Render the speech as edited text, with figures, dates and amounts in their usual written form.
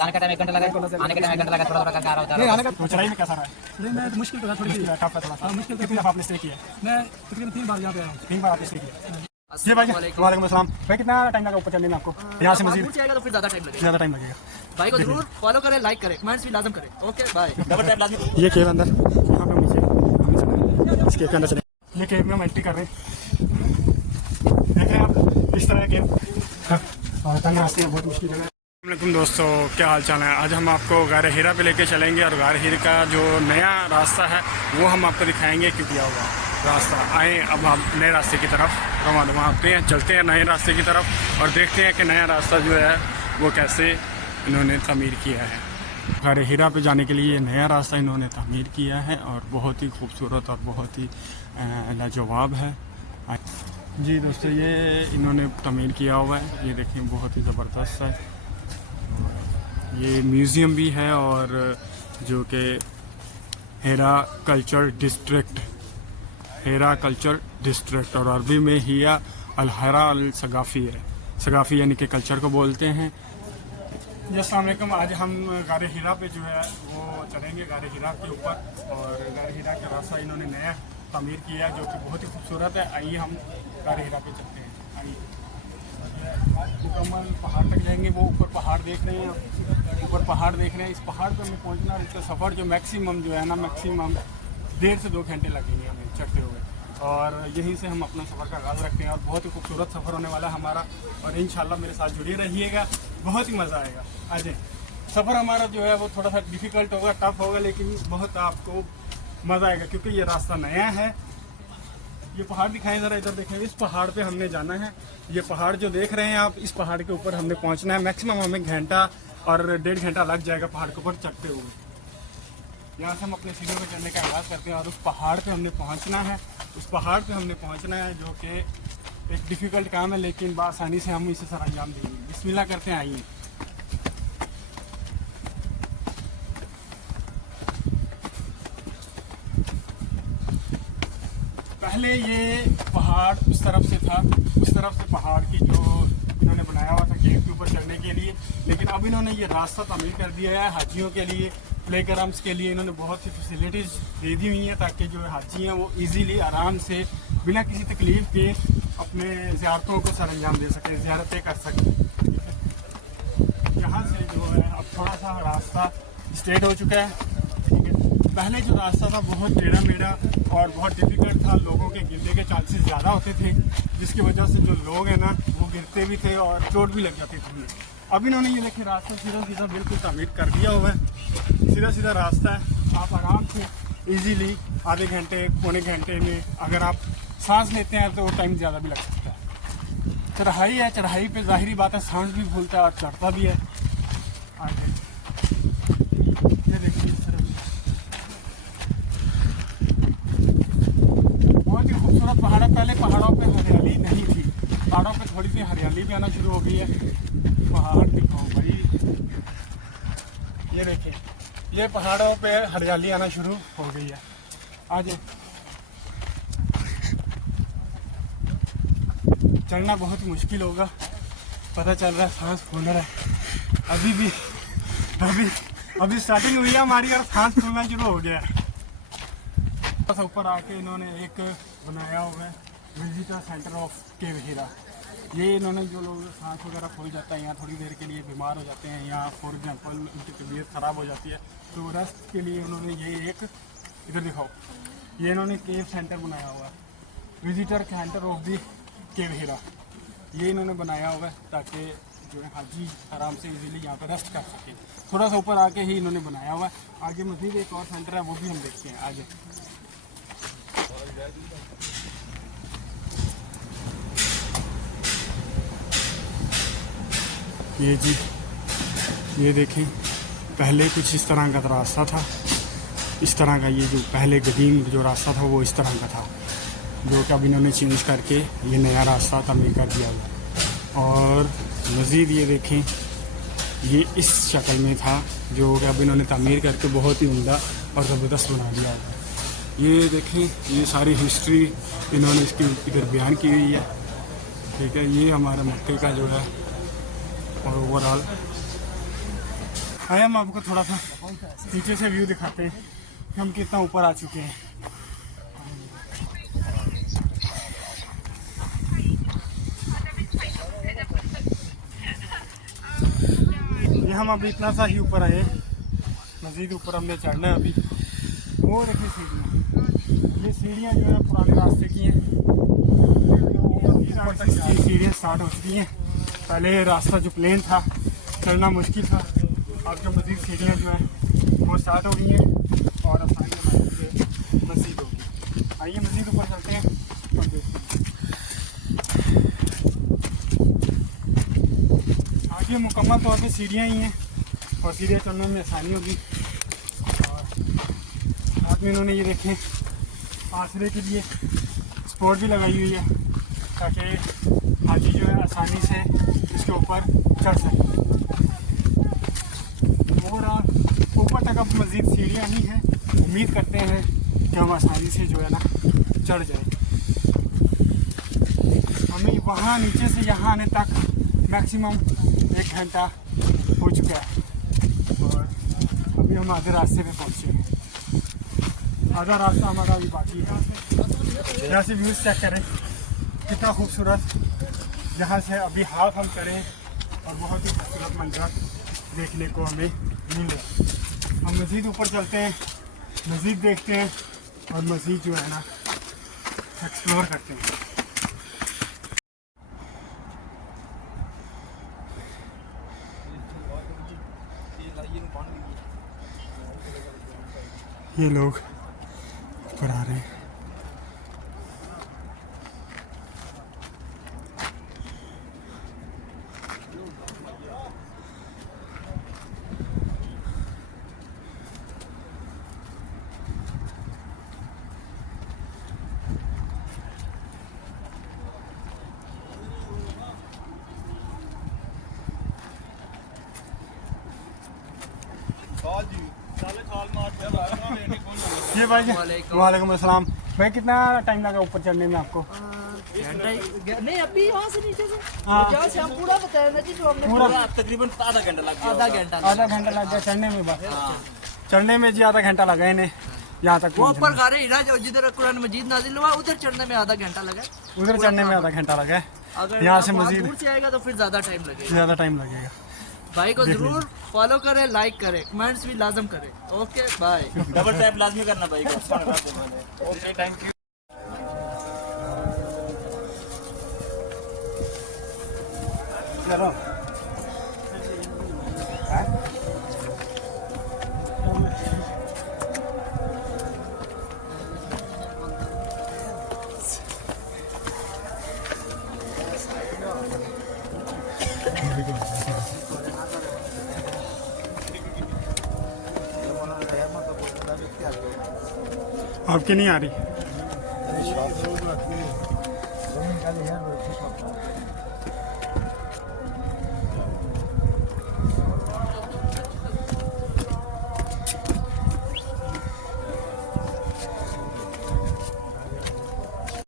आने का टाइम 1 घंटा लगा, आने के टाइम 1 घंटा लगा, थोड़ा थोड़ा करके आ रहा होता है। आने का तो चढ़ाई में कैसा रहा है? चढ़ाई में मुश्किल तो था थोड़ी सी, टफ है थोड़ा सा। मुश्किल तो कितनी दफ़ा आपने स्टे किया? मैं तकरीबन 3 बार यहाँ पे आया हूँ। 3 बार आपने स्टे किया। ये भाई वालेकुम अस्सलाम भाई, कितना टाइम लगा ऊपर चढ़ने में आपको? यहाँ से मजीद जाएगा तो फिर ज़्यादा टाइम लगेगा। ज़्यादा टाइम लगेगा। भाई को जरूर फॉलो करें, लाइक करें, कमेंट्स भी लाजम करें। Okay bye. डबल टैप लाजमी। ये केव अंदर, यहाँ पे नीचे इस केव के अंदर चले। ये केव में हम एंट्री कर रहे हैं। देख रहे हैं आप इस तरह के और तंग रास्ते हैं, बहुत मुश्किल है। वालेकुम दोस्तों, क्या हाल चाल है? आज हम आपको गारे हीरा पे लेके चलेंगे और गारे हीरा का जो नया रास्ता है वो हम आपको दिखाएंगे कि दिया हुआ रास्ता। आए अब हम नए रास्ते की तरफ रवाना होते हैं, चलते हैं नए रास्ते की तरफ और देखते हैं कि नया रास्ता जो है वो कैसे इन्होंने तामीर किया है। गारे हीरा पे जाने के लिए ये नया रास्ता इन्होंने तामीर किया है और बहुत ही खूबसूरत और बहुत ही लाजवाब है। जी दोस्तों, ये इन्होंने तामीर किया हुआ है, ये देखें बहुत ही ज़बरदस्त है। ये म्यूज़ियम भी है और जो कि हेरा कल्चर डिस्ट्रिक्ट और अरबी में हिया अल-हरा अल-सगाफ़ी है। सगाफ़ी यानी कि कल्चर को बोलते हैं। जी अस्सलाम वालेकुम। आज हम गारे हीरा पे जो है वो चलेंगे गारे हीरा के ऊपर और गारे हीरा का रास्ता इन्होंने नया तामीर किया है जो कि बहुत ही खूबसूरत है। आइए हम गारे हीरा पे चलते हैं। आइए मुकम्मल पहाड़ तक जाएंगे। वो ऊपर पहाड़ देख रहे हैं, ऊपर पहाड़ देख रहे हैं। इस पहाड़ पर हमें पहुंचना, इसका सफ़र जो मैक्सिमम जो है ना, मैक्सिमम 1.5 से 2 घंटे लगेंगे हमें चढ़ते हुए और यहीं से हम अपना सफ़र का आगाज़ रखते हैं और बहुत ही खूबसूरत सफ़र होने वाला है हमारा और इंशाल्लाह मेरे साथ जुड़े रहिएगा, बहुत ही मज़ा आएगा। आज सफ़र हमारा जो है वो थोड़ा सा डिफ़िकल्ट होगा, टफ होगा, लेकिन बहुत आपको मज़ा आएगा क्योंकि ये रास्ता नया है। ये पहाड़ दिखाएं ज़रा, इधर देखें। इस पहाड़ पे हमने जाना है। ये पहाड़ जो देख रहे हैं आप, इस पहाड़ के ऊपर हमने पहुंचना है। मैक्सिमम हमें घंटा और 1.5 घंटा लग जाएगा पहाड़ के ऊपर चढ़ते हुए। यहाँ से हम अपने सीढ़ियों पर चढ़ने का आगाज़ करते हैं और उस पहाड़ पे हमने पहुँचना है। उस पहाड़ पे हमने पहुँचना है जो कि एक डिफ़िकल्ट काम है, लेकिन बआसानी से हम इसे सर अंजाम देंगे। बिस्मिल्लाह करते हैं, आइए। पहले ये पहाड़ उस तरफ से था, उस तरफ से पहाड़ की जो इन्होंने बनाया हुआ था केव के ऊपर चढ़ने के लिए, लेकिन अब इन्होंने ये रास्ता तामीर कर दिया है हाजियों के लिए, प्ले ग्राउंड्स के लिए। इन्होंने बहुत सी फैसिलिटीज़ दे दी हुई हैं ताकि जो हाजी हैं वो इजीली आराम से बिना किसी तकलीफ़ के अपने ज़ियारतों को सर अंजाम दे सकें, ज़ियारतें कर सकें। यहाँ से जो है अब थोड़ा सा रास्ता स्ट्रेट हो चुका है। पहले जो रास्ता था बहुत टेढ़ा मेढ़ा और बहुत डिफ़िकल्ट था, लोगों के गिरने के चांसेस ज़्यादा होते थे, जिसकी वजह से जो लोग हैं ना वो गिरते भी थे और चोट भी लग जाती थी। अब इन्होंने ये देखिए रास्ता सीधा सीधा बिल्कुल तामीर कर दिया हुआ है। सीधा सीधा रास्ता है, आप आराम से इजीली आधे घंटे पौने घंटे में अगर आप सांस लेते हैं तो टाइम ज़्यादा भी लग सकता है। चढ़ाई है, चढ़ाई पे ज़ाहिरी बात है सांस भी फूलता है और चढ़ता भी है। आगे ये देखिए इस तरफ बहुत ही खूबसूरत पहाड़ है। पहले पहाड़ों पे हरियाली नहीं थी, पहाड़ों पे थोड़ी सी हरियाली भी आना शुरू हो गई है। पहाड़ दिखाओ भाई, ये देखिए ये पहाड़ों पे हरियाली आना शुरू हो गई है। आज चढ़ना बहुत ही मुश्किल होगा, पता चल रहा है सांस फूल रहा है। अभी स्टार्टिंग हुई है हमारी और सांस फूलना शुरू हो गया है। बस ऊपर आके इन्होंने एक बनाया हुआ है विजिटर सेंटर ऑफ केव हीरा। ये इन्होंने जो लोग सांस वगैरह फूल जाता है, यहाँ थोड़ी देर के लिए बीमार हो जाते हैं या फॉर एग्जांपल उनकी तबीयत ख़राब हो जाती है, तो रेस्ट के लिए उन्होंने ये एक इधर दिखाओ, ये इन्होंने केव सेंटर बनाया हुआ है, विजिटर सेंटर ऑफ दी केव हीरा। ये इन्होंने बनाया हुआ है ताकि जो है हाजी आराम से इजीली यहाँ पर रेस्ट कर सके। थोड़ा सा ऊपर आके ही इन्होंने बनाया हुआ है। आगे मज़ीद एक और सेंटर है, वो भी हम देखते हैं आगे। ये जी ये देखें, पहले कुछ इस तरह का रास्ता था, इस तरह का ये जो पहले कदीम जो रास्ता था वो इस तरह का था, जो कि अब इन्होंने चेंज करके ये नया रास्ता तामीर कर दिया हुआ। और मज़ीद ये देखें, ये इस शक्ल में था जो कि अब इन्होंने तामीर करके बहुत ही उम्दा और ज़बरदस्त बना दिया हुआ। ये देखें, ये सारी हिस्ट्री इन्होंने इसकी इधर बयान की हुई है। ठीक है, ये हमारे मक्के का जो है और ओवरऑल आइए हम आपको थोड़ा सा नीचे से व्यू दिखाते हैं कि हम कितना ऊपर आ चुके हैं। ये हम अभी इतना सा ही ऊपर आए, मज़ीद ऊपर हमने चढ़ना है अभी। वो देखिए सीढ़ियाँ, ये सीढ़ियाँ जो है पुराने रास्ते की हैं, ऊपर तक सीढ़ियाँ स्टार्ट हो चुकी हैं। पहले ये रास्ता जो प्लेन था चढ़ना मुश्किल था, अब जो मज़ीद सीढ़ियाँ जो हैं वो स्टार्ट हो गई हैं और आसानी से मज़ीद होगी। आइए मज़ीद ऊपर चलते हैं और देखते हैं। आगे मुकम्मल तौर पे सीढ़ियाँ ही हैं और सीढ़ियाँ चढ़ने में आसानी होगी। और साथ में इन्होंने ये देखें आसरे के लिए स्पॉट भी लगाई हुई है ताकि हाथी जो है आसानी से इसके ऊपर चढ़ सके। और ऊपर तक अब मज़ीद सीढ़ियाँ ही हैं, उम्मीद करते हैं कि हम आसानी से जो है ना चढ़ जाए। हमें वहाँ नीचे से यहाँ आने तक मैक्सिमम 1 घंटा हो चुका है और अभी हम आधे रास्ते पे पहुँचे हैं। आधा रास्ता हमारा अभी बाकी है। यहाँ से व्यूज़ चेक करें कितना खूबसूरत, जहाँ से अभी हाफ हम चढ़े और बहुत ही खूबसूरत मंजर देखने को हमें मिले। हम मज़ीद ऊपर चलते हैं, मज़ीद देखते हैं और मज़ीद जो है ना एक्सप्लोर करते हैं। ये लोग ऊपर आ रहे हैं। ये भाई वालेकुम अस्सलाम भाई, कितना टाइम लगा ऊपर चढ़ने में आपको? नहीं अभी यहाँ से नीचे से हाँ। जहाँ से हम पूरा बताया ना जी, जो हमने पूरा तकरीबन आधा घंटा लग गया। आधा घंटा लग गया चढ़ने में बस। चढ़ने में जी आधा घंटा लगा इन्हें यहाँ तक वो पहुंचने ऊपर में। गारे हिरा जो जिधर कुरान मजीद नाजिल हुआ उधर चढ़ने में आधा घंटा लगा। उधर चढ़ने में आधा घंटा लगा है, अगर यहाँ आप से बहुत मजीद दूर से आएगा तो फिर ज्यादा टाइम लगेगा। ज़्यादा टाइम लगेगा। भाई को जरूर फॉलो करें, लाइक करें, कमेंट्स भी लाजम करें। Okay bye. डबल टैप लाजमी करना भाई को। Okay thank you. चलो आपकी नहीं आ रही।